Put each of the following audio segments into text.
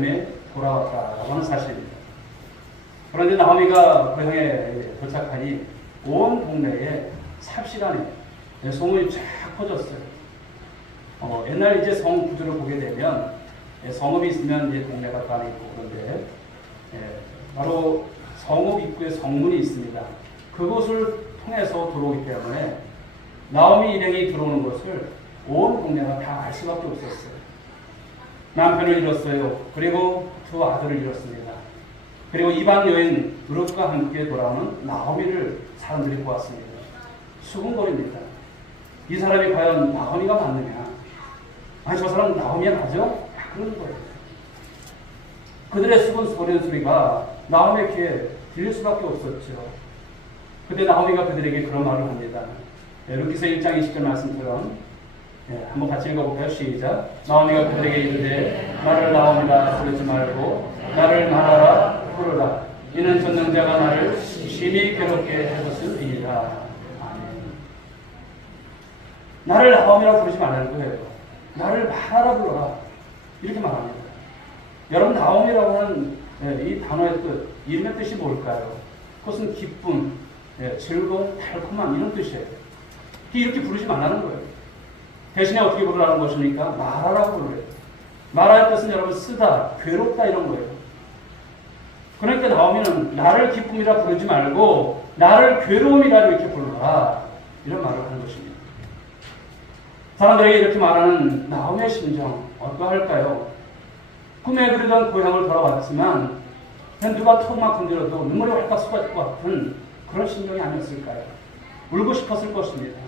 베들레헴에 돌아왔다라고 하는 사실입니다. 그런데 나오미가 그 향에 도착하니 온 동네에 삽시간에 소문이 쫙 퍼졌어요. 옛날 이제 성 구조를 보게 되면 성읍이 있으면 이제 동네가 또 안에 있고 그런데 바로 성읍 입구에 성문이 있습니다. 그곳을 통해서 들어오기 때문에 나오미 일행이 들어오는 것을 온 동네가 다 알 수밖에 없었어요. 남편을 잃었어요. 그리고 두 아들을 잃었습니다. 그리고 이방 여인 룻과 함께 돌아오는 나오미를 사람들이 보았습니다. 수군거립니다. 이 사람이 과연 나오미가 맞느냐? 아니 저 사람 나오미가 맞죠? 그런 거예요. 그들의 수군거리는 소리가 나오미의 귀에 들릴 수밖에 없었죠. 그때 나오미가 그들에게 그런 말을 합니다. 룻기서 1장 20절 말씀처럼 한번 같이 읽어볼까요? 시작. 나오미가 그들에게 이르되 나를 나오미라 부르지 말고 나를 마라라 부르라. 이는 전능자가 나를 심히 괴롭게 하셨음이니라. 아멘. 나를 나오미라 부르지 말라는 거예요. 나를 마라라 불러라. 이렇게 말합니다. 여러분 나오미라고 하는 이 단어의 뜻, 이름의 뜻이 뭘까요? 그것은 기쁨, 즐거움, 달콤한 이런 뜻이에요. 이렇게 부르지 말라는 거예요. 대신에 어떻게 부르라는 것입니까? 마라라고 부르래요. 마라의 뜻은 여러분 쓰다, 괴롭다 이런 거예요. 그러니까 나오미는 나를 기쁨이라 부르지 말고 나를 괴로움이라 이렇게 부르라 이런 말을 하는 것입니다. 사람들에게 이렇게 말하는 나오미의 심정 어떠할까요? 꿈에 그리던 고향을 돌아왔지만 누가 턱만 건드려도 눈물이 활짝 쏟아질 것 같은 그런 심정이 아니었을까요? 울고 싶었을 것입니다.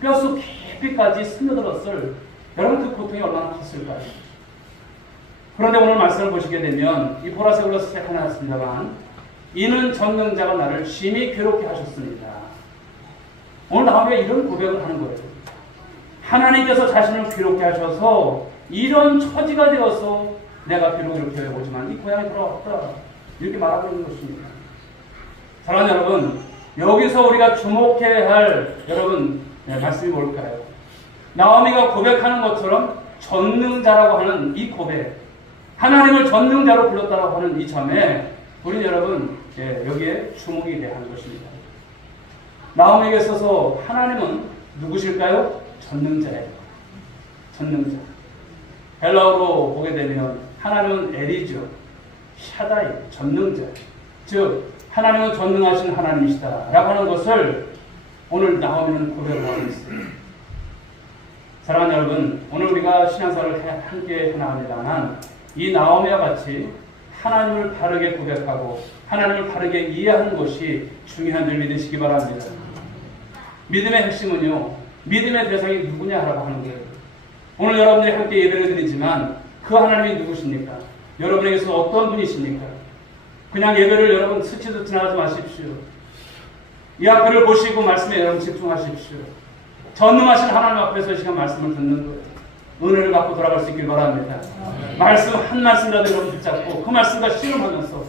뼛속 깊이까지 스며들었을 여러분 그 고통이 얼마나 컸을까요? 그런데 오늘 말씀을 보시게 되면 이 보라색으로 시작해놨습니다만 이는 전능자가 나를 심히 괴롭게 하셨습니다. 오늘 나오미가 이런 고백을 하는 거예요. 하나님께서 자신을 괴롭게 하셔서 이런 처지가 되어서 내가 비록 이렇게 오지만 이 고향에 돌아왔다 이렇게 말하고 있는 것입니다. 사랑하는 여러분, 여기서 우리가 주목해야 할 여러분 말씀이 뭘까요? 나오미가 고백하는 것처럼 전능자라고 하는 이 고백, 하나님을 전능자로 불렀다고 하는 이 점에 우리 여러분 여기에 주목이 돼야 하는 것입니다. 나오미에게 있어서 하나님은 누구실까요? 전능자예요. 전능자. 헬라어로 보게 되면 하나님은 엘이죠. 샤다이, 전능자. 즉 하나님은 전능하신 하나님이시다 라고 하는 것을 오늘 나오미는 고백을 하고 있습니다. 사랑하는 여러분, 오늘 우리가 신앙생활을 함께 해나갑니다만 이 나오미와 같이 하나님을 바르게 고백하고 하나님을 바르게 이해하는 것이 중요한 줄 믿으시기 바랍니다. 믿음의 핵심은요, 믿음의 대상이 누구냐라고 하는 거예요. 오늘 여러분들이 함께 예배를 드리지만 그 하나님이 누구십니까? 여러분에게서 어떤 분이십니까? 그냥 예배를 여러분 스치듯 지나가지 마십시오. 이 학교를 보시고 말씀에 여러분 집중하십시오. 전능하신 하나님 앞에서 이 시간 말씀을 듣는 거예요. 은혜를 받고 돌아갈 수 있길 바랍니다. 말씀 한 말씀이라도 여러분 붙잡고 그 말씀과 씨름하면서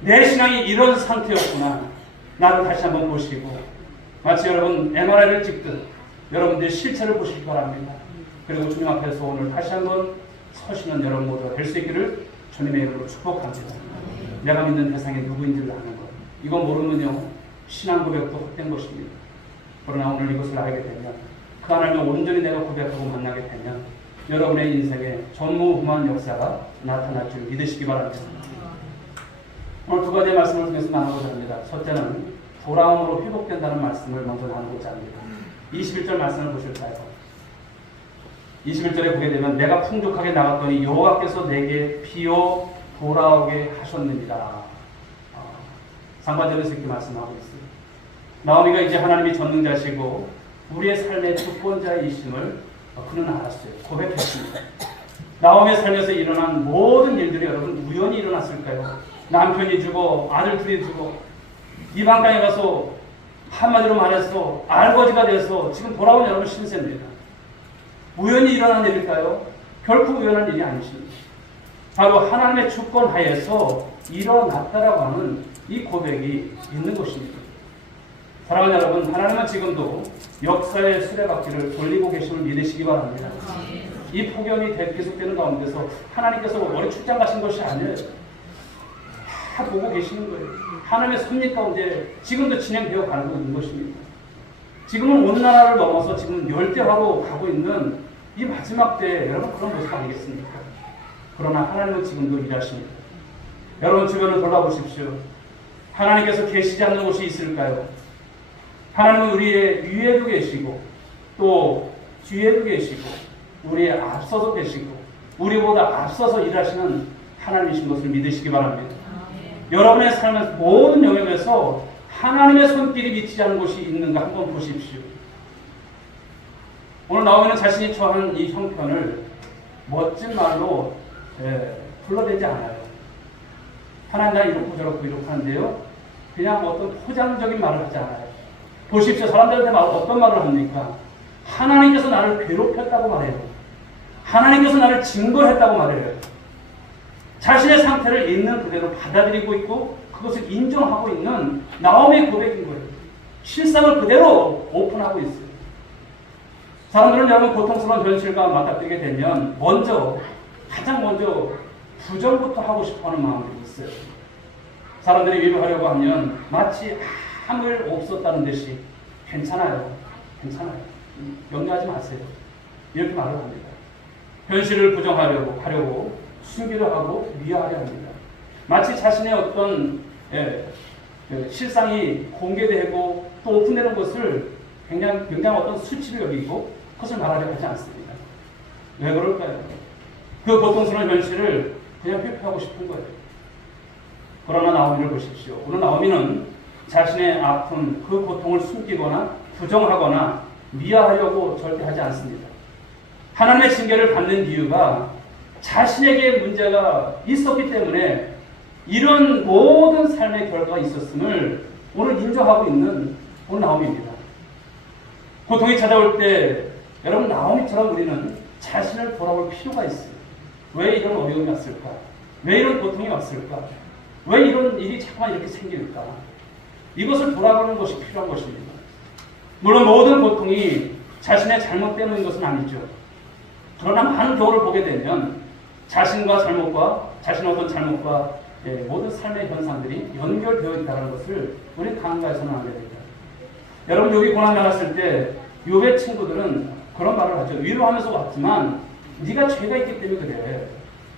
내 신앙이 이런 상태였구나. 나를 다시 한번 보시고 마치 여러분 MRI를 찍듯 여러분들의 실체를 보시기 바랍니다. 그리고 주님 앞에서 오늘 다시 한번 서시는 여러분 모두가 될 수 있기를 주님의 이름으로 축복합니다. 내가 믿는 대상이 누구인지를 아는 것. 이건 모르면요 신앙 고백도 헛된 것입니다. 그러나 오늘 이것을 알게 되면 그 하나님을 온전히 내가 고백하고 만나게 되면 여러분의 인생에 전무후무한 역사가 나타날 줄 믿으시기 바랍니다. 오늘 두 가지 말씀을 통해서 나누고자 합니다. 첫째는 돌아옴으로 회복된다는 말씀을 먼저 나누고자 합니다. 21절 말씀을 보실까요? 21절에 보게 되면 내가 풍족하게 나갔더니 여호와께서 내게 비어 돌아오게 하셨느니라. 상반절에서 이렇게 말씀하고 있습니다. 나오미가 이제 하나님이 전능자시고 우리의 삶의 주권자이심을 그는 알았어요. 고백했습니다. 나오미의 삶에서 일어난 모든 일들이 여러분 우연히 일어났을까요? 남편이 죽어 아들 둘이 죽어 이방 땅에 가서 한마디로 말해서 알거지가 돼서 지금 돌아온 여러분 신세입니다. 우연히 일어난 일일까요? 결코 우연한 일이 아니십니다. 바로 하나님의 주권 하에서 일어났다라고 하는 이 고백이 있는 것입니다. 사랑하는 여러분, 하나님은 지금도 역사의 수레바퀴를 돌리고 계심을 믿으시기 바랍니다. 이 폭염이 계속되는 가운데서 하나님께서 머리 출장 가신 것이 아니에요. 다 보고 계시는 거예요. 하나님의 섭리 가운데 지금도 진행되어 가고 있는 것입니다. 지금은 온난화를 넘어서 지금 열대화로 가고 있는 이 마지막 때에 여러분 그런 모습 아니겠습니까? 그러나 하나님은 지금도 일하십니다. 여러분 주변을 돌아보십시오. 하나님께서 계시지 않는 곳이 있을까요? 하나님은 우리의 위에도 계시고 또 뒤에도 계시고 우리의 앞서도 계시고 우리보다 앞서서 일하시는 하나님이신 것을 믿으시기 바랍니다. 여러분의 삶의 모든 영역에서 하나님의 손길이 미치지 않는 곳이 있는가 한번 보십시오. 오늘 나오면 자신이 처한 이 형편을 멋진 말로 불러대지 않아요. 하나님 나 이렇고 저렇고 이렇고 하는데요. 그냥 어떤 포장적인 말을 하지 않아요. 보십시오. 사람들한테 어떤 말을 합니까? 하나님께서 나를 괴롭혔다고 말해요. 하나님께서 나를 징벌했다고 말해요. 자신의 상태를 있는 그대로 받아들이고 있고 그것을 인정하고 있는 나오미의 고백인 거예요. 실상을 그대로 오픈하고 있어요. 사람들은 여러분 고통스러운 현실과 맞닥뜨리게 되면 가장 먼저 부정부터 하고 싶어하는 마음들이 있어요. 사람들이 위로하려고 하면 마치 아무 일 없었다는 듯이 괜찮아요. 염려하지 마세요. 이렇게 말을 합니다. 현실을 부정하려고 숨기려 하고 미화하려 합니다. 마치 자신의 어떤 실상이 공개되고 또 오픈되는 것을 굉장히 어떤 수치로 여기고 그것을 말하려 하지 않습니다. 왜 그럴까요? 그 고통스러운 현실을 그냥 회피하고 싶은 거예요. 그러나 나오미를 보십시오. 오늘 나오미는 자신의 아픔, 그 고통을 숨기거나 부정하거나 미화하려고 절대 하지 않습니다. 하나님의 징계를 받는 이유가 자신에게 문제가 있었기 때문에 이런 모든 삶의 결과가 있었음을 오늘 인정하고 있는 오늘 나오미입니다. 고통이 찾아올 때 여러분 나오미처럼 우리는 자신을 돌아볼 필요가 있어요. 왜 이런 어려움이 왔을까? 왜 이런 고통이 왔을까? 왜 이런 일이 자꾸만 이렇게 생길까? 이것을 돌아보는 것이 필요한 것입니다. 물론 모든 고통이 자신의 잘못 때문인 것은 아니죠. 그러나 많은 경우를 보게 되면 자신의 어떤 잘못과 모든 삶의 현상들이 연결되어 있다는 것을 우리 강가에서는 알게 됩니다. 여러분 여기 고난 나갔을 때 욥의 친구들은 그런 말을 하죠. 위로하면서 왔지만 네가 죄가 있기 때문에 그래.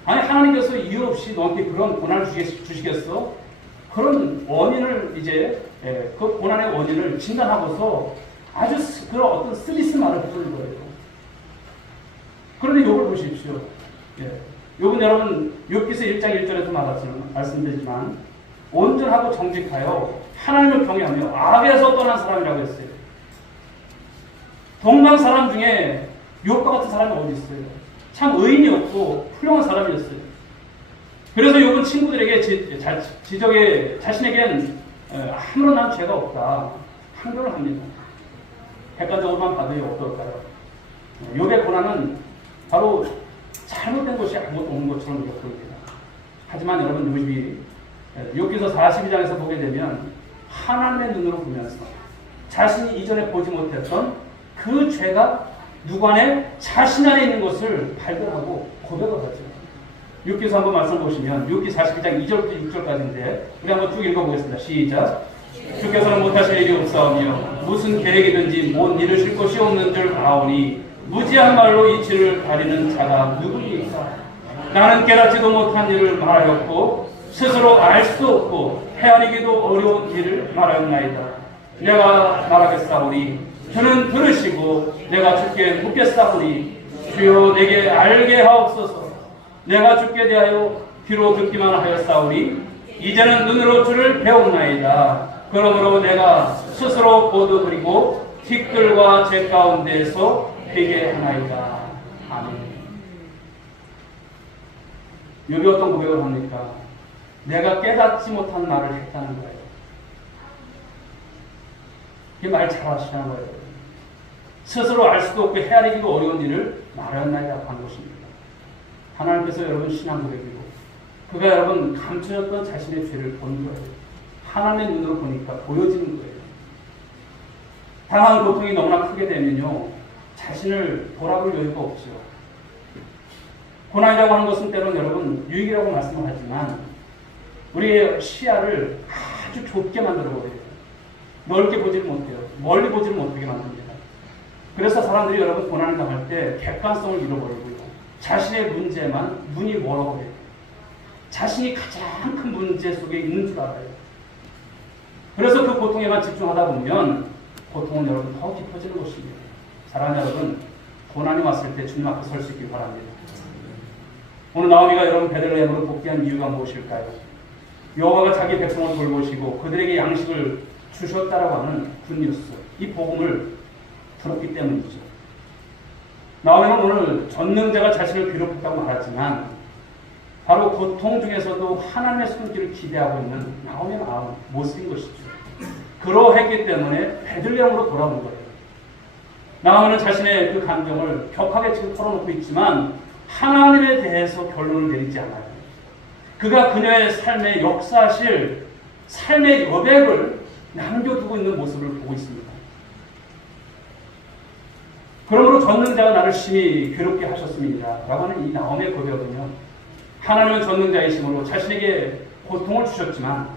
아니 하나님께서 이유 없이 너한테 그런 고난을 주시겠어? 그런 원인을 이제 그 고난의 원인을 진단하고서 아주 그런 어떤 쓰리스 말을 해주는 거예요. 그런데 욥을 보십시오. 욥은 여러분 욥기서 1장 1절에서 말씀드리지만 온전하고 정직하여 하나님을 경외하며 악에서 떠난 사람이라고 했어요. 동방 사람 중에 욥과 같은 사람이 어디 있어요? 참 의인이었고 훌륭한 사람이었어요. 그래서 욥은 친구들에게 자신에겐 아무런 난 죄가 없다 판결을 합니다. 객관적으로만 봐도 어떨까요? 욥의 고난은 바로 잘못된 것이 아무것도 없는 것처럼 보입니다. 하지만 여러분 욥기서 42장에서 보게 되면 하나님의 눈으로 보면서 자신이 이전에 보지 못했던 그 죄가 누구 안에 자신 안에 있는 것을 발견하고 고백을 하죠. 욥기서 한번 말씀 보시면 욥기 42장 2절부터 6절까지인데 우리 한번 쭉 읽어보겠습니다. 시작. 주께서는 못하실 일이 없사오며 무슨 계획이든지 못 이루실 것이 없는 줄 아오니 무지한 말로 이치를 가리는 자가 누구니까? 나는 깨닫지도 못한 일을 말하였고 스스로 알 수도 없고 헤아리기도 어려운 일을 말하였나이다. 내가 말하겠사오니 주는 들으시고 내가 주께 묻겠사오니 주여 내게 알게 하옵소서. 내가 주께 대하여 귀로 듣기만 하였사오니 이제는 눈으로 주를 배웠나이다. 그러므로 내가 스스로 보도드리고 티끌과 제 가운데에서 회개하나이다. 아멘. 여기 어떤 고백을 합니까? 내가 깨닫지 못한 말을 했다는 거예요. 이 말 잘하시는 거예요. 스스로 알 수도 없고 헤아리기도 어려운 일을 말하였나이다 하는 것입니다. 하나님께서 여러분 신앙 고백이고 그가 여러분 감추었던 자신의 죄를 보는 거예요. 하나님의 눈으로 보니까 보여지는 거예요. 당한 고통이 너무나 크게 되면요 자신을 돌아볼 여유가 없죠. 고난이라고 하는 것은 때로는 여러분 유익이라고 말씀을 하지만 우리의 시야를 아주 좁게 만들어버려요. 넓게 보지를 못해요. 멀리 보지를 못하게 만듭니다. 그래서 사람들이 여러분 고난을 당할 때 객관성을 잃어버리고요. 자신의 문제만 눈이 멀어버려요. 자신이 가장 큰 문제 속에 있는 줄 알아요. 그래서 그 고통에만 집중하다 보면 고통은 여러분 더 깊어지는 것입니다. 사랑하는 여러분, 고난이 왔을 때 주님 앞에 설 수 있길 바랍니다. 오늘 나오미가 여러분 베들레헴으로 복귀한 이유가 무엇일까요? 여호와가 자기 백성을 돌보시고 그들에게 양식을 주셨다라고 하는 굿뉴스, 이 복음을 들었기 때문이죠. 나오미는 오늘 전능자가 자신을 괴롭혔다고 말하지만 바로 고통 중에서도 하나님의 손길을 기대하고 있는 나오미의 마음, 모습인 것이죠. 그러했기 때문에 베들레헴으로 돌아온 거예요. 나오미는 자신의 그 감정을 격하게 지금 털어놓고 있지만 하나님에 대해서 결론을 내리지 않아요. 그가 그녀의 삶에 역사하실 삶의 여백을 남겨두고 있는 모습을 보고 있습니다. 그러므로 전능자가 나를 심히 괴롭게 하셨습니다 라고 하는 이 나오미의 고백은요, 하나님은 전능자이심으로 자신에게 고통을 주셨지만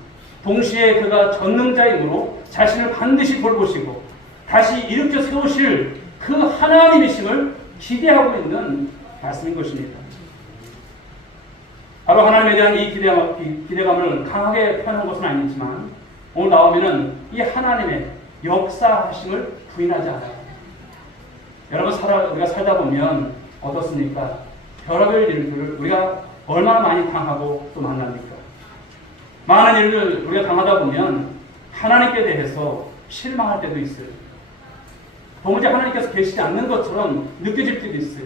동시에 그가 전능자이므로 자신을 반드시 돌보시고 다시 일으켜 세우실 그 하나님이심을 기대하고 있는 말씀인 것입니다. 바로 하나님에 대한 이 기대감을 강하게 표현한 것은 아니지만 오늘 나오미는 이 하나님의 역사하심을 부인하지 않아요. 여러분 우리가 살다 보면 어떻습니까? 별의별 일들을 우리가 얼마나 많이 당하고 또 만납니까? 많은 일을 우리가 당하다 보면 하나님께 대해서 실망할 때도 있어요. 도무지 하나님께서 계시지 않는 것처럼 느껴질 때도 있어요.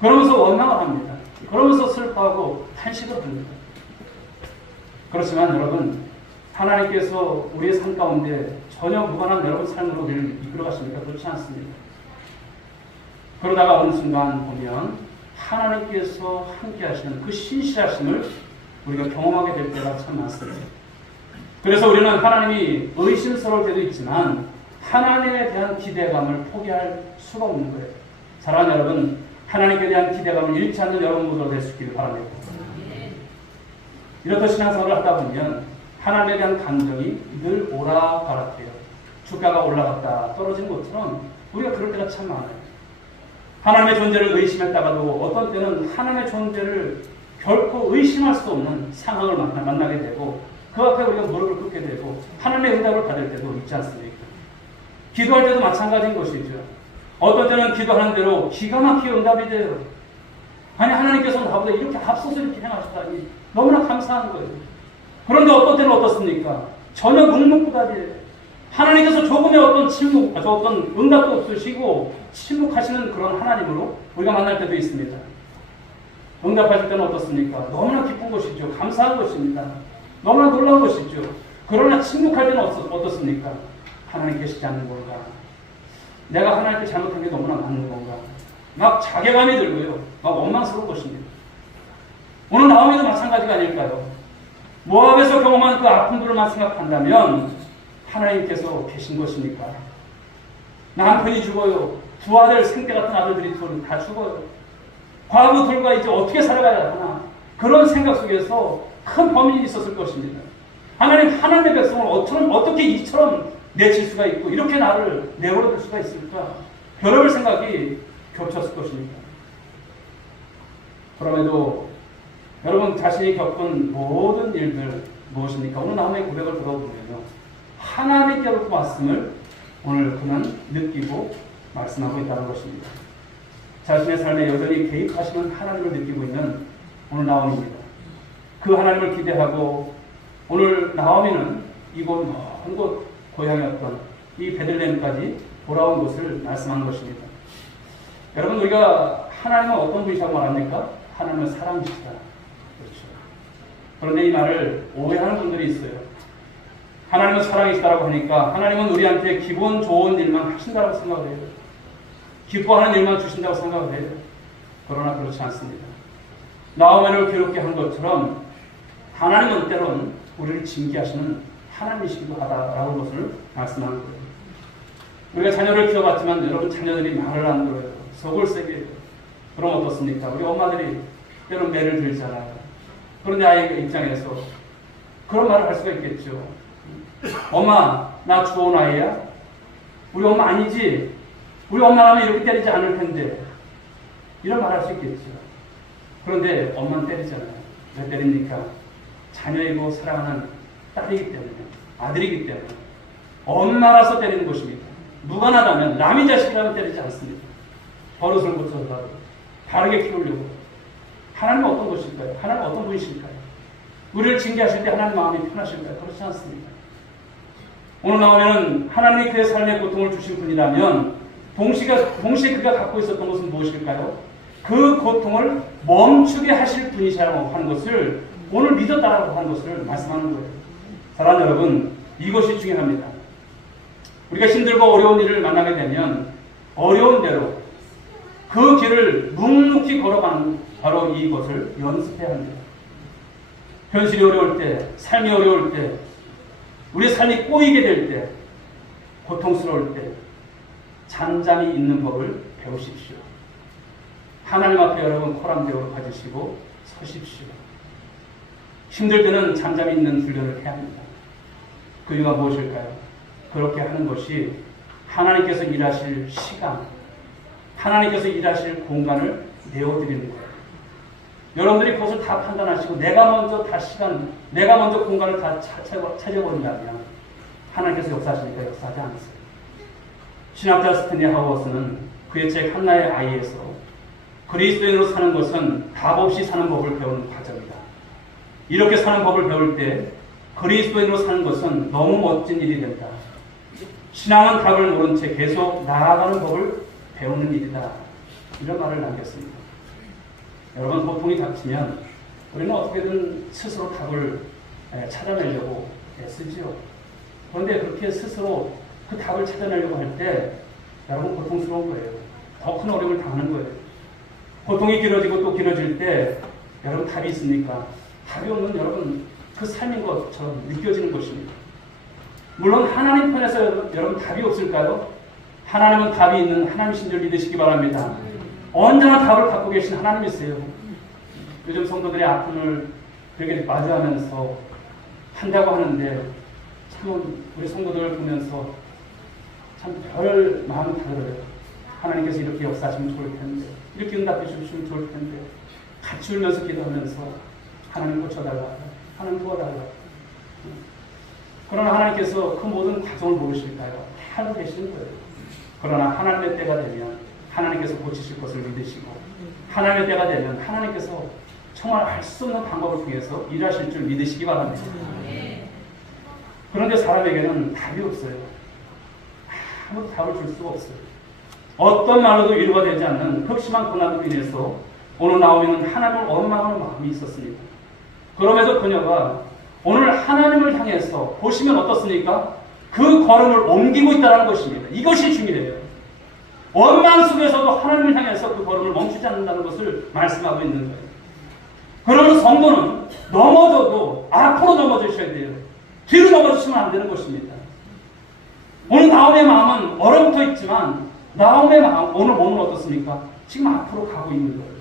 그러면서 원망을 합니다. 그러면서 슬퍼하고 탄식을 합니다. 그렇지만 여러분, 하나님께서 우리의 삶 가운데 전혀 무관한 여러분 삶으로 우리를 이끌어 가십니까? 그렇지 않습니다. 그러다가 어느 순간 보면 하나님께서 함께 하시는 그 신실하심을 우리가 경험하게 될 때가 참 많습니다. 그래서 우리는 하나님이 의심스러울 때도 있지만 하나님에 대한 기대감을 포기할 수가 없는 거예요. 사랑하는 여러분, 하나님께 대한 기대감을 잃지 않는 여러분 모두가 될 수 있기를 바랍니다. 이렇듯 신앙생활을 하다 보면 하나님에 대한 감정이 늘 오락가락해요. 주가가 올라갔다 떨어진 것처럼 우리가 그럴 때가 참 많아요. 하나님의 존재를 의심했다가도 어떤 때는 하나님의 존재를 결코 의심할 수 없는 상황을 만나게 되고 그 앞에 우리가 무릎을 꿇게 되고 하나님의 응답을 받을 때도 있지 않습니까? 기도할 때도 마찬가지인 것이죠. 어떤 때는 기도하는 대로 기가 막히게 응답이 돼요. 아니 하나님께서 나보다 이렇게 앞서서 이렇게 행하셨다니 너무나 감사한 거예요. 그런데 어떤 때는 어떻습니까? 전혀 묵묵부답이에요. 하나님께서 조금의 어떤 어떤 응답도 없으시고 침묵하시는 그런 하나님으로 우리가 만날 때도 있습니다. 응답하실 때는 어떻습니까? 너무나 기쁜 것이죠. 감사한 것입니다. 너무나 놀라운 것이죠. 그러나 침묵할 때는 어떻습니까? 하나님 계시지 않는 건가? 내가 하나님께 잘못한 게 너무나 많은 건가? 막 자괴감이 들고요. 막 원망스러운 것입니다. 오늘 나오미도 마찬가지가 아닐까요? 모압에서 경험한 그 아픔들만 생각한다면 하나님께서 계신 것입니까? 남편이 죽어요. 두 아들, 생떼 같은 아들들이 다 죽어요. 과부들과 이제 어떻게 살아가야 하나? 그런 생각 속에서 큰 범인이 있었을 것입니다. 하나님의 백성을 어떻게 이처럼 내칠 수가 있고 이렇게 나를 내버려둘 수가 있을까? 별의별 생각이 겹쳤을 것입니다. 그럼에도 여러분 자신이 겪은 모든 일들 무엇입니까? 오늘 나오미의 고백을 들어보면요, 하나님께로부터 왔음을 오늘 그는 느끼고 말씀하고 있다는 것입니다. 자신의 삶에 여전히 개입하시는 하나님을 느끼고 있는 오늘 나오미입니다. 그 하나님을 기대하고 오늘 나오미는 이곳 먼 곳 고향이었던 이 베들레헴까지 돌아온 것을 말씀한 것입니다. 여러분, 우리가 하나님은 어떤 분이라고 말합니까? 하나님은 사랑이시다. 그렇죠. 그런데 이 말을 오해하는 분들이 있어요. 하나님은 사랑이시다라고 하니까 하나님은 우리한테 기분 좋은 일만 하신다고 생각을 해요. 기뻐하는 일만 주신다고 생각을 해요. 그러나 그렇지 않습니다. 나오미를 괴롭게 한 것처럼 하나님은 때론 우리를 징계하시는 하나님이시기도 하다라는 것을 말씀하는 거예요. 우리가 자녀를 키워봤지만 여러분 자녀들이 말을 안 들어요. 속을 세게 해요. 그럼 어떻습니까? 우리 엄마들이 때론 매를 들잖아요. 그런데 아이 입장에서 그런 말을 할 수가 있겠죠. 엄마, 나 좋은 아이야? 우리 엄마 아니지? 우리 엄마라면 이렇게 때리지 않을 텐데. 이런 말 할 수 있겠죠. 그런데 엄마는 때리잖아요. 왜 때립니까? 자녀이고 사랑하는 딸이기 때문에, 아들이기 때문에. 엄마라서 때리는 것입니다. 무관하다면, 남의 자식이라면 때리지 않습니다. 버릇을 고쳐서 바르게 키우려고. 하나님은 어떤 것일까요? 하나님은 어떤 분이실까요? 우리를 징계하실 때 하나님 마음이 편하실까요? 그렇지 않습니다. 오늘 나오면 하나님이 그의 삶에 고통을 주신 분이라면 동시에 그가 갖고 있었던 것은 무엇일까요? 그 고통을 멈추게 하실 분이시라고 하는 것을 오늘 믿었다라고 하는 것을 말씀하는 거예요. 사랑하는 여러분, 이것이 중요합니다. 우리가 힘들고 어려운 일을 만나게 되면 어려운 대로 그 길을 묵묵히 걸어가는 바로 이것을 연습해야 합니다. 현실이 어려울 때, 삶이 어려울 때, 우리 삶이 꼬이게 될 때, 고통스러울 때 잠잠히 있는 법을 배우십시오. 하나님 앞에 여러분 코람대우를 가지시고 서십시오. 힘들 때는 잠잠히 있는 훈련을 해야 합니다. 그 이유가 무엇일까요? 그렇게 하는 것이 하나님께서 일하실 시간, 하나님께서 일하실 공간을 내어드리는 거예요. 여러분들이 그것을 다 판단하시고 내가 먼저 다 시간, 내가 먼저 공간을 다 찾아버린다면 하나님께서 역사하시니까 역사하지 않으세요. 신학자 스탠리 하워스는 그의 책 한나의 아이에서 그리스도인으로 사는 것은 답 없이 사는 법을 배우는 과정이다. 이렇게 사는 법을 배울 때 그리스도인으로 사는 것은 너무 멋진 일이 된다. 신앙은 답을 모른 채 계속 나아가는 법을 배우는 일이다. 이런 말을 남겼습니다. 여러분, 고통이 닥치면 우리는 어떻게든 스스로 답을 찾아내려고 애쓰지요. 그런데 그렇게 스스로 그 답을 찾아내려고 할 때 여러분 고통스러운 거예요. 더 큰 어려움을 당하는 거예요. 고통이 길어지고 또 길어질 때 여러분 답이 있습니까? 답이 없는 여러분 그 삶인 것처럼 느껴지는 것입니다. 물론 하나님 편에서 여러분 답이 없을까요? 하나님은 답이 있는 하나님이신 줄 믿으시기 바랍니다. 언제나 답을 갖고 계신 하나님이세요. 요즘 성도들의 아픔을 그렇게 마주하면서 한다고 하는데 참 우리 성도들을 보면서 참 별 마음이 다 들어요. 하나님께서 이렇게 역사하시면 좋을 텐데, 이렇게 응답해 주시면 좋을 텐데, 같이 울면서 기도하면서 하나님 고쳐달라, 하나님 도와달라. 그러나 하나님께서 그 모든 과정을 모르실까요? 다 알고 계시는 거예요. 그러나 하나님의 때가 되면 하나님께서 고치실 것을 믿으시고, 하나님의 때가 되면 하나님께서 정말 알 수 없는 방법을 통해서 일하실 줄 믿으시기 바랍니다. 그런데 사람에게는 답이 없어요. 아무도 답을 줄 수가 없어요. 어떤 말로도 위로가 되지 않는 극심한 고난으로 인해서 오늘 나오미는 하나님을 원망하는 마음이 있었습니다. 그럼에도 그녀가 오늘 하나님을 향해서 보시면 어떻습니까? 그 걸음을 옮기고 있다는 것입니다. 이것이 중요해요. 원망 속에서도 하나님을 향해서 그 걸음을 멈추지 않는다는 것을 말씀하고 있는 거예요. 그러면 성도는 넘어져도 앞으로 넘어지셔야 돼요. 뒤로 넘어지시면 안 되는 것입니다. 오늘 나옴의 마음은 얼어붙어 있지만 나옴의 마음, 오늘 몸은 어떻습니까? 지금 앞으로 가고 있는 거예요.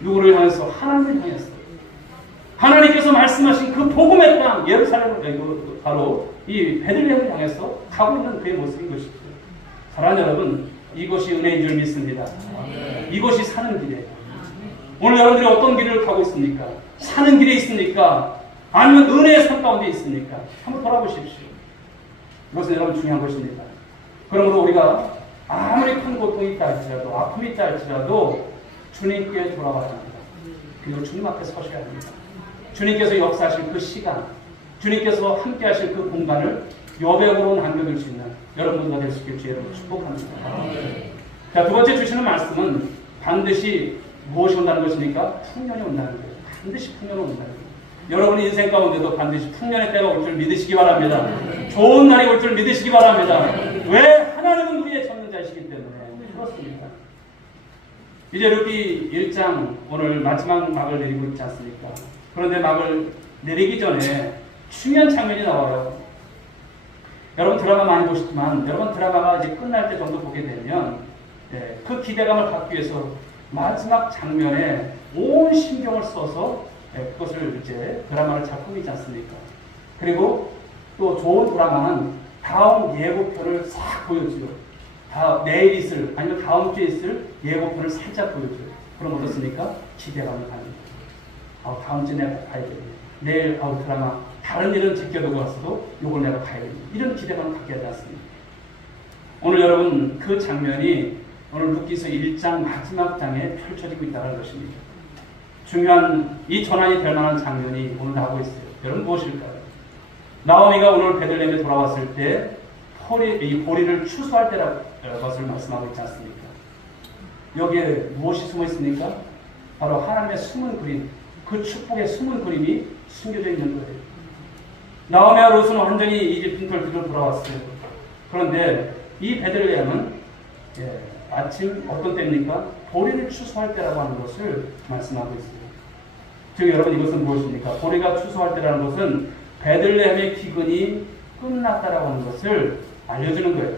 누구를 향해서? 하나님을 향해서. 하나님께서 말씀하신 그 복음의 땅, 예루살렘을, 바로 이 베들레헴을 향해서 가고 있는 그의 모습인 것이죠. 사랑하는 여러분, 이것이 은혜인 줄 믿습니다. 이것이 사는 길이에요. 오늘 여러분들이 어떤 길을 가고 있습니까? 사는 길에 있습니까? 아니면 은혜의 삶 가운데 있습니까? 한번 돌아보십시오. 이것은 여러분 중요한 것입니다. 그러므로 우리가 아무리 큰 고통이 있다 할지라도, 아픔이 있다 할지라도 주님께 돌아가야 합니다. 그리고 주님 앞에 서셔야 합니다. 주님께서 역사하실 그 시간, 주님께서 함께 하실 그 공간을 여백으로 남겨둘 수 있는 여러분들과 될 수 있길 주의 이름으로 축복합니다. 자, 두 번째 주시는 말씀은 반드시 무엇이 온다는 것입니까? 풍년이 온다는 거예요. 반드시 풍년이 온다는 거예요. 여러분의 인생 가운데도 반드시 풍년의 때가 올 줄 믿으시기 바랍니다. 좋은 날이 올 줄 믿으시기 바랍니다. 왜? 하나님은 우리의 전능자이시기 때문에 그렇습니다. 이제 르기 1장 오늘 마지막 막을 내리고 있지 않습니까? 그런데 막을 내리기 전에 중요한 장면이 나와요. 여러분 드라마 많이 보시지만 여러분 드라마가 이제 끝날 때 정도 보게 되면 그 기대감을 갖기 위해서 마지막 장면에 온 신경을 써서 그것을 이제 드라마를 잘 꾸미지 않습니까? 그리고 또 좋은 드라마는 다음 예고편을 싹 보여줘요. 내일 있을 아니면 다음 주에 있을 예고편을 살짝 보여줘요. 그럼 어떻습니까? 기대감이 갑니다. 다음 주에 내가 봐야겠네. 내일 드라마 다른 일은 제껴두고 왔어도 이걸 내가 봐야겠네. 이런 기대감을 갖게 하지 않습니까? 오늘 여러분 그 장면이 오늘 루키서 1장 마지막 장에 펼쳐지고 있다는 것입니다. 중요한 이 전환이 될 만한 장면이 오늘 나오고 있어요. 여러분 무엇일까요? 나오미가 오늘 베들레헴에 돌아왔을 때 이 보리를 추수할 때라는 것을 말씀하고 있지 않습니까? 여기에 무엇이 숨어 있습니까? 바로 하나님의 숨은 그림, 그 축복의 숨은 그림이 숨겨져 있는 거예요. 나오미와 롯은 완전히 이집 빈털기로 돌아왔어요. 그런데 이 베들레헴은 아침 어떤 때입니까? 보리를 추수할 때라고 하는 것을 말씀하고 있어요. 즉 여러분 이것은 무엇입니까? 보리가 추수할 때라는 것은 베들레헴의 기근이 끝났다라고 하는 것을 알려주는 거예요.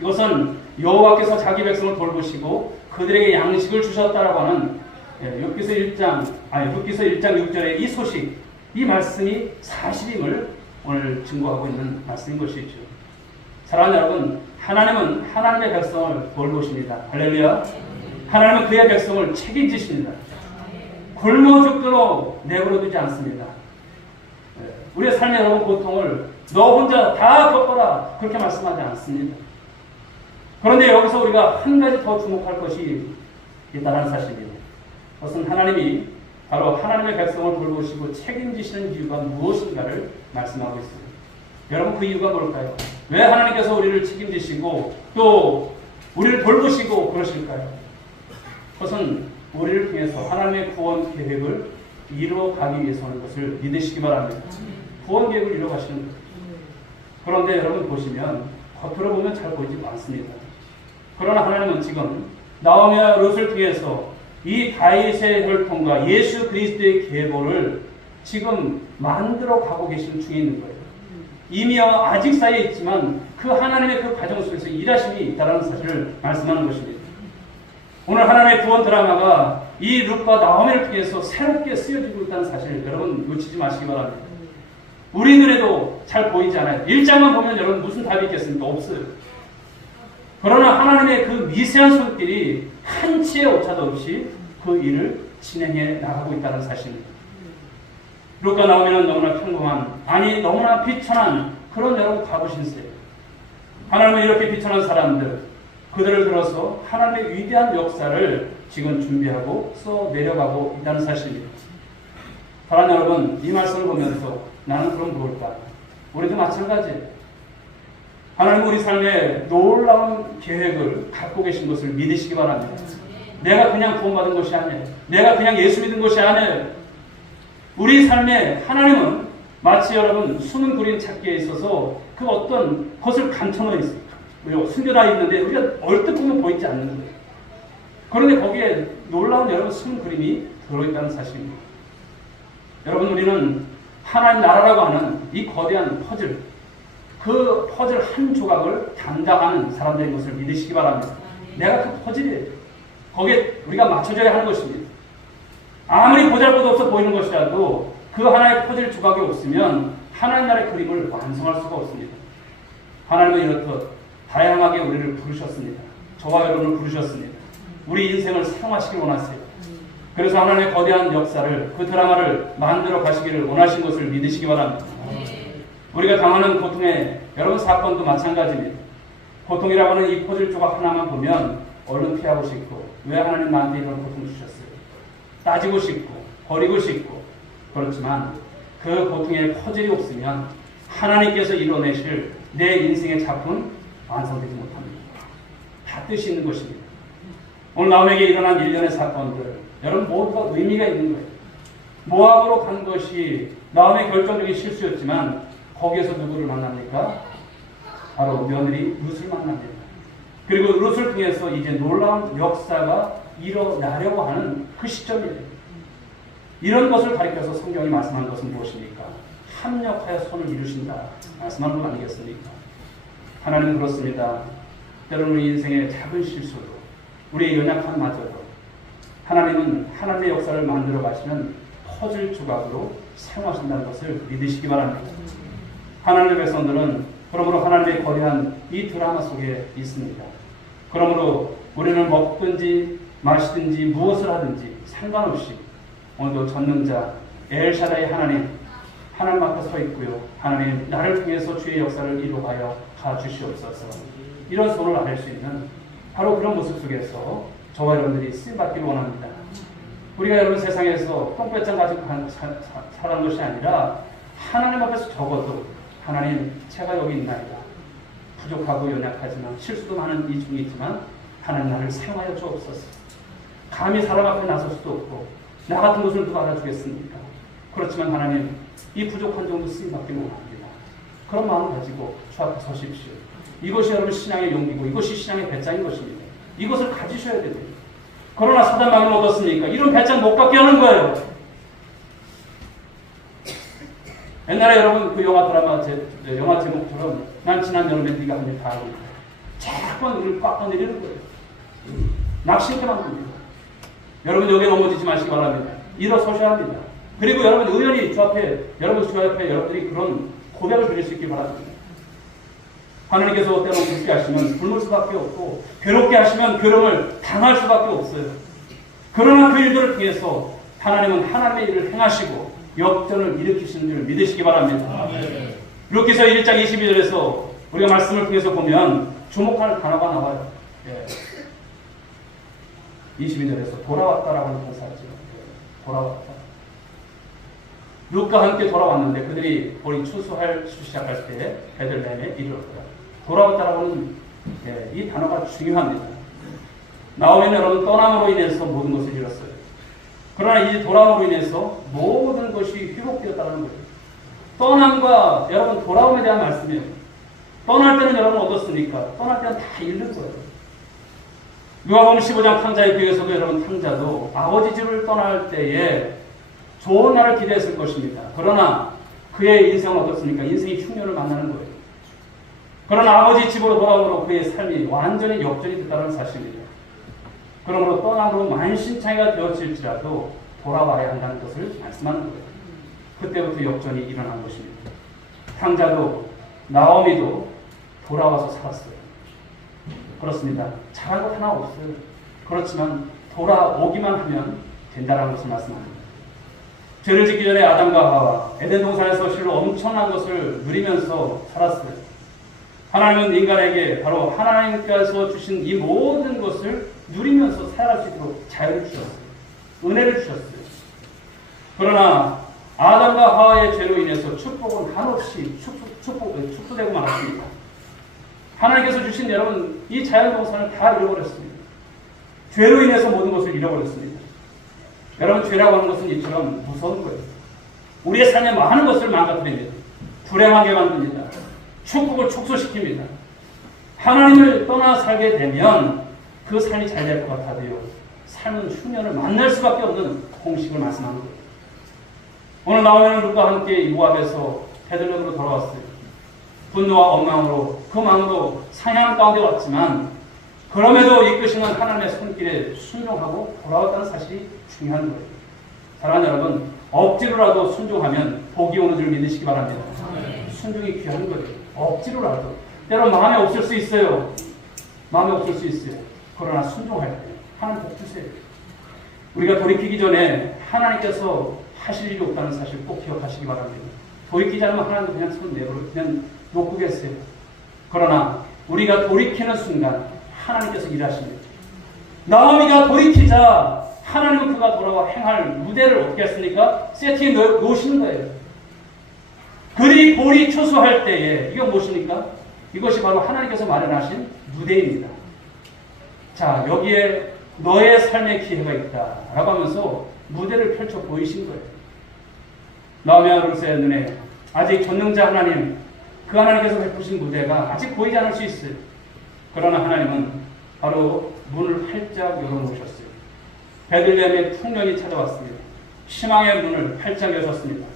이것은 여호와께서 자기 백성을 돌보시고 그들에게 양식을 주셨다라고 하는 룻기서 1장 6절의 이 소식, 이 말씀이 사실임을 오늘 증거하고 있는 말씀인 것이죠. 사랑하는 여러분, 하나님은 하나님의 백성을 돌보십니다. 할렐루야. 하나님은 그의 백성을 책임지십니다. 굶어 죽도록 내버려 두지 않습니다. 우리의 삶의 여러분 고통을 너 혼자 다 겪어라 그렇게 말씀하지 않습니다. 그런데 여기서 우리가 한 가지 더 주목할 것이 있다는 사실입니다. 그것은 하나님이 바로 하나님의 백성을 돌보시고 책임지시는 이유가 무엇인가를 말씀하고 있습니다. 여러분 그 이유가 뭘까요? 왜 하나님께서 우리를 책임지시고 또 우리를 돌보시고 그러실까요? 그것은 우리를 통해서 하나님의 구원 계획을 이루어가기 위해서는 것을 믿으시기 바랍니다. 구원 계획을 이루어가시는 거예요. 그런데 여러분 보시면 겉으로 보면 잘 보이지 않습니다. 그러나 하나님은 지금 나오미와 롯을 통해서 이 다윗의 혈통과 예수 그리스도의 계보를 지금 만들어 가고 계신 중에 있는 거예요. 이미 아직 사이에 있지만 그 하나님의 그 과정 속에서 일하심이 있다는 사실을 말씀하는 것입니다. 오늘 하나님의 구원 드라마가 이 룻과 나오미를 통해서 새롭게 쓰여지고 있다는 사실을 여러분 놓치지 마시기 바랍니다. 우리 눈에도 잘 보이지 않아요. 1장만 보면 여러분 무슨 답이 있겠습니까? 없어요. 그러나 하나님의 그 미세한 손길이 한치의 오차도 없이 그 일을 진행해 나가고 있다는 사실입니다. 룻과 나오미는 너무나 평범한, 너무나 비천한 그런 여러분 가보신세요. 하나님은 이렇게 비천한 사람들, 그들을 들어서 하나님의 위대한 역사를 지금 준비하고 써 내려가고 있다는 사실입니다. 사랑하는 여러분, 이 말씀을 보면서 나는 그럼 뭘까? 우리도 마찬가지예요. 하나님은 우리 삶에 놀라운 계획을 갖고 계신 것을 믿으시기 바랍니다. 내가 그냥 구원받은 것이 아니에요. 내가 그냥 예수 믿은 것이 아니에요. 우리 삶에 하나님은 마치 여러분 숨은 그림 찾기에 있어서 그 어떤 것을 감춰놓어 있어요. 숨겨놔 있는데 우리가 얼뜻 보면 보이지 않는 거예요. 그런데 거기에 놀라운 여러분 숨은 그림이 들어있다는 사실입니다. 여러분 우리는 하나님 나라라고 하는 이 거대한 퍼즐, 그 퍼즐 한 조각을 담당하는 사람들인 것을 믿으시기 바랍니다. 내가 그 퍼즐이에요. 거기에 우리가 맞춰져야 하는 것입니다. 아무리 보잘것없어 보이는 것이라도 그 하나의 퍼즐 조각이 없으면 하나님 나라의 그림을 완성할 수가 없습니다. 하나님은 이렇듯 다양하게 우리를 부르셨습니다. 저와 여러분을 부르셨습니다. 우리 인생을 사용하시길 원하세요. 그래서 하나님의 거대한 역사를, 그 드라마를 만들어 가시기를 원하신 것을 믿으시기 바랍니다. 우리가 당하는 고통의 여러분 사건도 마찬가지입니다. 고통이라고 하는 이 퍼즐 조각 하나만 보면 얼른 피하고 싶고, 왜 하나님 나한테 이런 고통을 주셨어요? 따지고 싶고 버리고 싶고, 그렇지만 그 고통의 퍼즐이 없으면 하나님께서 이뤄내실 내 인생의 작품 완성되지 못합니다. 다 뜻이 있는 것입니다. 오늘 나오미에게 일어난 일련의 사건들, 여러분 모두가 의미가 있는 거예요. 모압으로 간 것이 나오미의 결정적인 실수였지만 거기에서 누구를 만납니까? 바로 며느리 룻을 만납니다. 그리고 룻을 통해서 이제 놀라운 역사가 일어나려고 하는 그 시점이에요. 이런 것을 가리켜서 성경이 말씀한 것은 무엇입니까? 합력하여 선을 이루신다 말씀하는 것 아니겠습니까? 하나님은 그렇습니다. 때로는 우리 인생의 작은 실수도, 우리의 연약함마저도 하나님은 하나님의 역사를 만들어 가시는 퍼즐 조각으로 사용하신다는 것을 믿으시기 바랍니다. 하나님의 백성들은 그러므로 하나님의 거대한 이 드라마 속에 있습니다. 그러므로 우리는 먹든지 마시든지 무엇을 하든지 상관없이 오늘도 전능자 엘샤다이 하나님 앞에 서 있고요. 하나님 나를 통해서 주의 역사를 이루어가여 가주시옵소서. 이런 소원을 알 수 있는 바로 그런 모습 속에서 저와 여러분들이 쓰임받기를 원합니다. 우리가 여러분 세상에서 똥배짱 가지고 살아가는 것이 아니라 하나님 앞에서 적어도 하나님 제가 여기 있나이다. 부족하고 연약하지만 실수도 많은 이 중에 있지만 하나님 나를 사용하여 주옵소서. 감히 사람 앞에 나설 수도 없고 나 같은 것을 누가 알아주겠습니까? 그렇지만 하나님 이 부족한 정도 쓰임받기를 원합니다. 그런 마음을 가지고 주 앞에 서십시오. 이것이 여러분 신앙의 용기고 이것이 신앙의 배짱인 것입니다. 이것을 가지셔야 됩니다. 그러나 사단 마귀는 어떻습니까? 이런 배짱 못 갖게 하는 거예요. 옛날에 여러분 그 영화 제목처럼 난 지난 여름에 네가 한 일 다 하고 있다. 자꾸만 우리를 꽉 떠내리는 거예요. 낙심케 만듭니다. 여러분 여기에 넘어지지 마시기 바랍니다. 일어서셔야 합니다. 그리고 여러분 의연히 주 앞에 여러분들이 그런 고백을 드릴 수 있길 바랍니다. 하나님께서 때로 굶게 하시면 굶을 수밖에 없고 괴롭게 하시면 괴로움을 당할 수밖에 없어요. 그러나 그 일들을 통해서 하나님은 하나님의 일을 행하시고 역전을 일으키시는 줄 믿으시기 바랍니다. 루키서 1장 22절에서 우리가 말씀을 통해서 보면 주목할 단어가 나와요. 22절에서 돌아왔다라고 하는 동사죠. 돌아왔다. 룻과 함께 돌아왔는데 그들이 우리 추수할 시작할 때 베들레헴에 이르렀다. 돌아왔다라고 하는 이 단어가 중요합니다. 나오미는 여러분 떠남으로 인해서 모든 것을 잃었어요. 그러나 이 돌아옴으로 인해서 모든 것이 회복되었다는 거예요. 떠남과 여러분 돌아옴에 대한 말씀이에요. 떠날 때는 여러분 어떻습니까? 떠날 때는 다 잃는 거예요. 누가복음 15장 탕자에 비해서도 여러분 탕자도 아버지 집을 떠날 때에 좋은 날을 기대했을 것입니다. 그러나 그의 인생은 어떻습니까? 인생이 흉년을 만나는 거예요. 그러나 아버지 집으로 돌아오므로 그의 삶이 완전히 역전이 됐다는 사실입니다. 그러므로 떠남으로 만신창이가 되었을지라도 돌아와야 한다는 것을 말씀하는 거예요. 그때부터 역전이 일어난 것입니다. 탕자도 나오미도 돌아와서 살았어요. 그렇습니다. 잘한 것 하나 없어요. 그렇지만 돌아오기만 하면 된다는 것을 말씀합니다. 죄를 짓기 전에 아담과 하와 에덴 동산에서 실로 엄청난 것을 누리면서 살았어요. 하나님은 인간에게 바로 하나님께서 주신 이 모든 것을 누리면서 살아갈 수 있도록 자유를 주셨어요. 은혜를 주셨어요. 그러나 아담과 하와의 죄로 인해서 축복은 한없이 축소되고 말았습니다. 하나님께서 주신 여러분 이 자연동산을 다 잃어버렸습니다. 죄로 인해서 모든 것을 잃어버렸습니다. 여러분 죄라고 하는 것은 이처럼 무서운 거예요. 우리의 삶에 많은 것을 망가뜨립니다. 불행하게 만듭니다. 축복을 축소시킵니다. 하나님을 떠나 살게 되면 그 삶이 잘 될 것 같아도요. 삶은 흉년을 만날 수밖에 없는 공식을 말씀하는 거예요. 오늘 나오면 룻과 함께 모압에서 베들레헴으로 돌아왔어요. 분노와 원망으로 그 마음으로 상향 가운데 왔지만 그럼에도 이끄시는 하나님의 손길에 순종하고 돌아왔다는 사실이 중요한 거예요. 사랑하는 여러분, 억지로라도 순종하면 복이 오는 줄 믿으시기 바랍니다. 순종이 귀한 거예요. 억지로라도. 때로 마음에 없을 수 있어요. 마음에 없을 수 있어요. 그러나 순종할 때 하나님 복 주세요. 우리가 돌이키기 전에 하나님께서 하실 일이 없다는 사실 꼭 기억하시기 바랍니다. 돌이키지 않으면 하나님도 그냥 손 내버려 그냥 놓고 계세요. 그러나 우리가 돌이키는 순간 하나님께서 일하십니다. 나오미가 돌이키자 하나님은 그가 돌아와 행할 무대를 어떻게 했습니까? 세팅해 놓으시는 거예요. 그리 볼이 추수할 때에 이건 무엇입니까? 이것이 바로 하나님께서 마련하신 무대입니다. 자, 여기에 너의 삶의 기회가 있다 라고 하면서 무대를 펼쳐 보이신 거예요. 나오미와 룻의 눈에 아직 전능자 하나님, 그 하나님께서 베푸신 무대가 아직 보이지 않을 수 있어요. 그러나 하나님은 바로 문을 활짝 열어놓으셨어요. 베들레헴의 풍년이 찾아왔습니다. 희망의 문을 활짝 여셨습니다.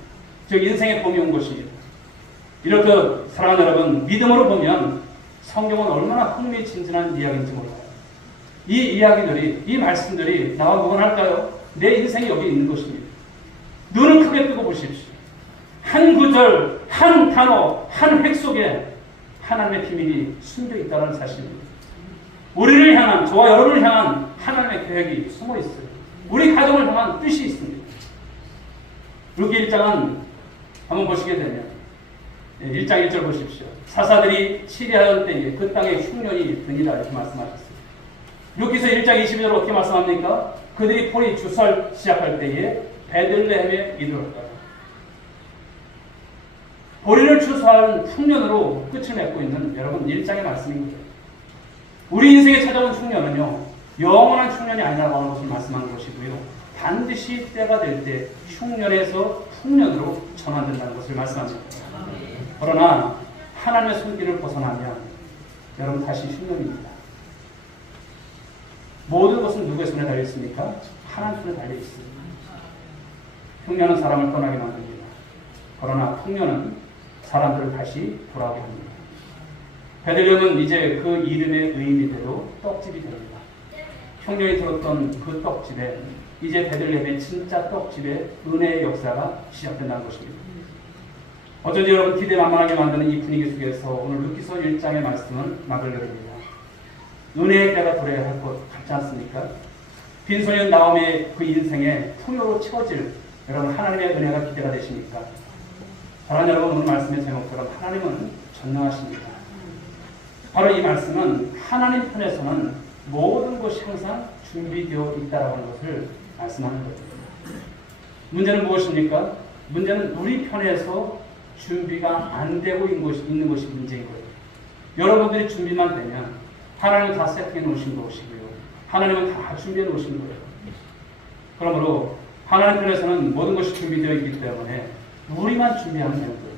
즉 인생의 봄이 온 것입니다. 이렇게 사랑하는 여러분, 믿음으로 보면 성경은 얼마나 흥미진진한 이야기인지 몰라요. 이 이야기들이, 이 말씀들이 나와 무관할까요? 내 인생이 여기 있는 것입니다. 눈을 크게 뜨고 보십시오. 한 구절, 한 단어, 한 획 속에 하나님의 비밀이 숨겨 있다는 사실입니다. 우리를 향한, 저와 여러분을 향한 하나님의 계획이 숨어 있어요. 우리 가정을 향한 뜻이 있습니다. 루기 1장은 한번 보시게 되면 1장 1절 보십시오. 사사들이 치리하던 때에 그 땅에 흉년이 드니라 이렇게 말씀하셨습니다. 루기서 1장 22절 어떻게 말씀합니까? 그들이 포리 주설 시작할 때에 베들레헴에 이르렀다. 보리를 추수하는 흉년으로 끝을 맺고 있는 여러분 1장의 말씀입니다. 우리 인생에 찾아온 흉년은요, 영원한 흉년이 아니라고 하는 것을 말씀하는 것이고요. 반드시 때가 될 때 흉년에서 풍년으로 전환된다는 것을 말씀합니다. 그러나 하나님의 손길을 벗어나면 여러분 다시 흉년입니다. 모든 것은 누구의 손에 달려 있습니까? 하나님 손에 달려 있습니다. 흉년은 사람을 떠나게 만듭니다. 그러나 풍년은 사람들을 다시 돌아오게 합니다. 베들레헴은 이제 그 이름의 의미대로 떡집이 됩니다. 흉년이 들었던 그 떡집에 이제 베들레헴의 진짜 떡집의 은혜의 역사가 시작된다는 것입니다. 어쩐지 여러분 기대만만하게 만드는 이 분위기 속에서 오늘 루키서 1장의 말씀은 막을 내립니다. 은혜의 때가 돌아야 할 것 같지 않습니까? 빈소년 나오미의 그 인생에 풍요로 채워질 여러분 하나님의 은혜가 기대가 되십니까? 사랑하는 여러분, 오늘 말씀의 제목처럼 하나님은 전능하십니다. 바로 이 말씀은 하나님 편에서는 모든 것이 항상 준비되어 있다라고 하는 것을 말씀하는 겁니다. 문제는 무엇입니까? 문제는 우리 편에서 준비가 안 되고 있는 것이 문제인 거예요. 여러분들이 준비만 되면 하나님은 다 세팅해 놓으신 것이고요. 하나님은 다 준비해 놓으신 거예요. 그러므로 하나님 편에서는 모든 것이 준비되어 있기 때문에 우리만 준비하면 되는 거예요.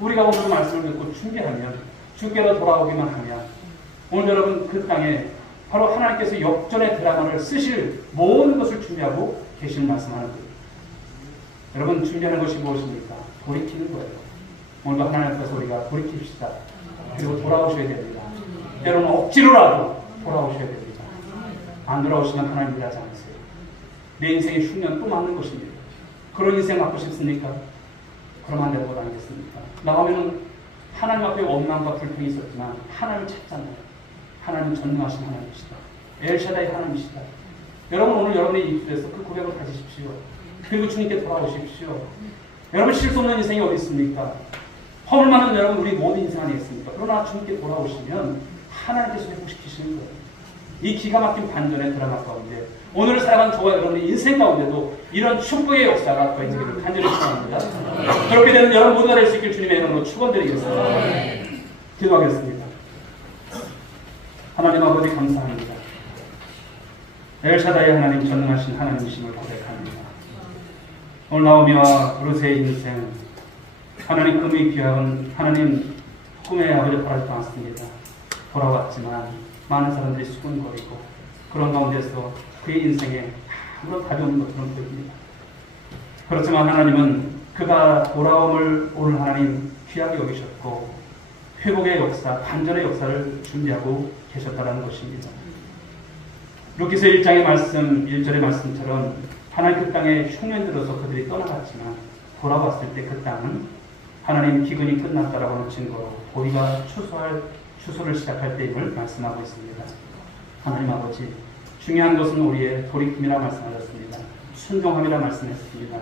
우리가 오늘 말씀을 듣고 준비하면 주께로 돌아오기만 하면 오늘 여러분 그 땅에 바로 하나님께서 역전의 드라마를 쓰실 모든 것을 준비하고 계시는 말씀하는 거예요. 여러분 준비하는 것이 무엇입니까? 돌이키는 거예요. 오늘도 하나님 앞에서 우리가 돌이킵시다. 그리고 돌아오셔야 됩니다. 때로는 억지로라도 돌아오셔야 됩니다. 안 돌아오시면 하나님 일하지 않으세요. 내 인생의 흉년 또 맞는 것입니다. 그런 인생 갖고 싶습니까? 그러면 안 되는 것 아니겠습니까? 나오면은 하나님 앞에 원망과 불평이 있었지만 하나님을 찾잖아요. 하나님은 전능하신 하나님이시다. 엘샤다이 하나님이시다. 여러분 오늘 여러분의 입술에서 그 고백을 가지십시오. 그리고 주님께 돌아오십시오. 여러분 쉴 수 없는 인생이 어디 있습니까? 허물 많은 여러분 우리 모든 인생 안에 있습니까? 그러나 주님께 돌아오시면 하나님께서 회복시키시는 거예요. 이 기가 막힌 반전의 드라마 가운데 오늘을 살아가는 저와 여러분의 인생 가운데도 이런 축복의 역사가 더해지기를 간절히 축원합니다. 그렇게 되는 여러분 모두가 될 수 있길 주님의 이름으로 축원드리겠습니다. 기도하겠습니다. 하나님 아버지 감사합니다. 엘샤다이 하나님 전능하신 하나님이심을 고백합니다. 오늘 나오미와 루스의 인생 하나님 금이 귀한 하나님 꿈의 아버지 바라지 않았습니다. 돌아왔지만 많은 사람들이 수군거리고 그런 가운데서 그의 인생에 아무런 답이 없는 것처럼 보입니다. 그렇지만 하나님은 그가 돌아옴을 오늘 하나님 귀하게 여기셨고 회복의 역사, 반전의 역사를 준비하고 계셨다는 것입니다. 루키서 1장의 말씀, 1절의 말씀처럼 하나님 그 땅에 흉년 들어서 그들이 떠나갔지만 돌아왔을 때 그 땅은 하나님 기근이 끝났다라고 하는 증거로 보리가 추수를 시작할 때임을 말씀하고 있습니다. 하나님 아버지, 중요한 것은 우리의 돌이킴이라 말씀하셨습니다. 순종함이라 말씀했습니다.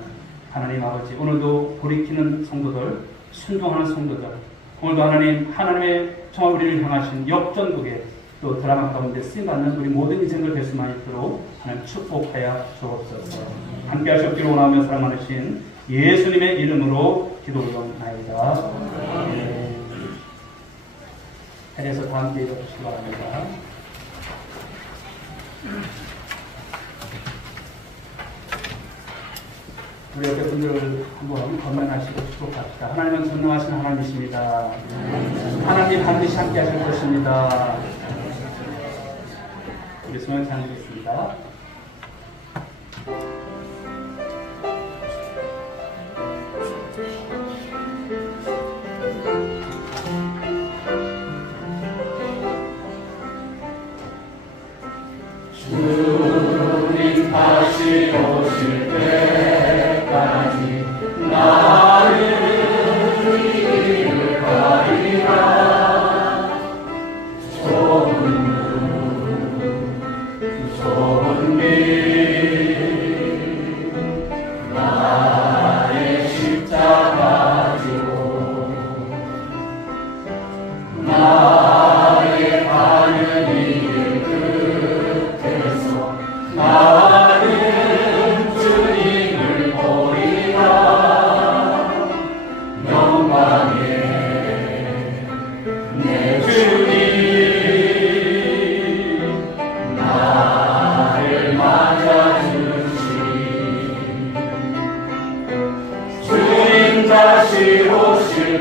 하나님 아버지, 오늘도 돌이키는 성도들, 순종하는 성도들, 오늘도 하나님의 정말 우리를 향하신 역전국의 또 드라마 가운데 쓰임받는 우리 모든 인생들 될 수만 있도록 하나님 축복하여 주옵소서. 함께 하셨기를 원하며 사랑 많으신 예수님의 이름으로 기도 올려옵나이다. 자리에서 다 함께 일어서시기 바랍니다. 우리 옆에 분들을 한번 건강하시고 축복합시다. 하나님은 전능하신 하나님이십니다. 하나님 반드시 함께 하실 것입니다. 우리 손을 찬양하겠습니다.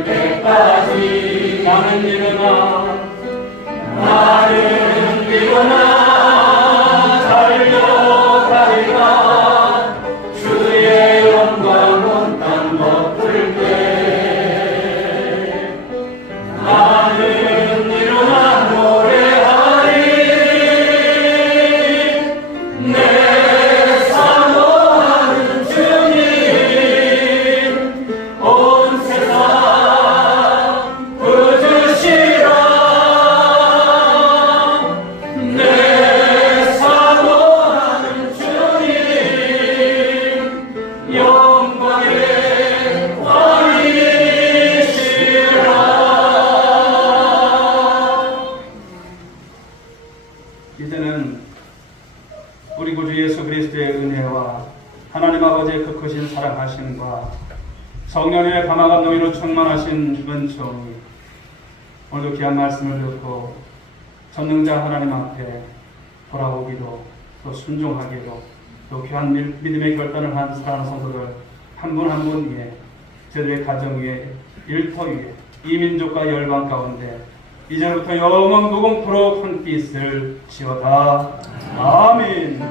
때까지 나는 일어나 달려가리라 주의 영광 땅 덮을 때 나는 일어나 노래하리 내 사모하는 주님 온 세상 부주시라 내 사모하는 주님 영광의 왕이시라. 이제는 우리 구주 예수 그리스도의 은혜와 하나님 아버지의 그 크신 사랑하심과 성령의 감화감 노인으로 충만하신 은총이 오늘도 귀한 말씀을 듣고 전능자 하나님 앞에 돌아오기로 또 순종하기로 또 귀한 믿음의 결단을 한 사랑하는 성도들 한 분 한 분 위에 저들의 가정 위에 일터 위에 이 민족과 열방 가운데 이제부터 영원 무궁토록 함께 있을 지어다. 아멘.